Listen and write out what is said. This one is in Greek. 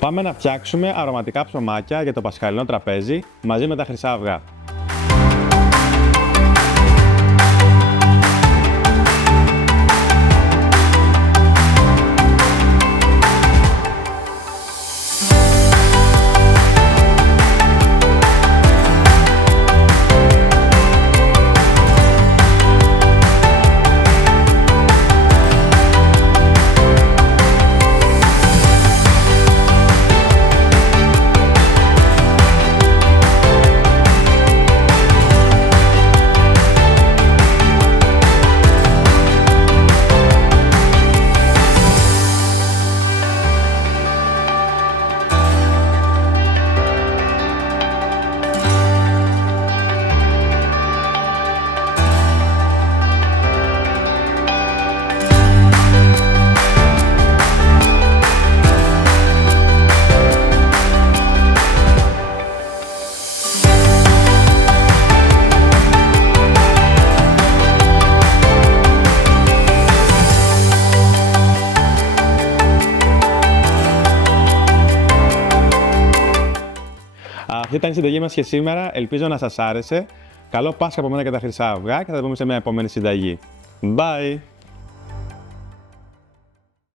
Πάμε να φτιάξουμε αρωματικά ψωμάκια για το πασχαλινό τραπέζι μαζί με τα χρυσά αυγά. Αυτή ήταν η συνταγή μας και σήμερα. Ελπίζω να σας άρεσε. Καλό Πάσχα από μένα και τα χρυσά αυγά και θα τα πούμε σε μια επόμενη συνταγή. Bye!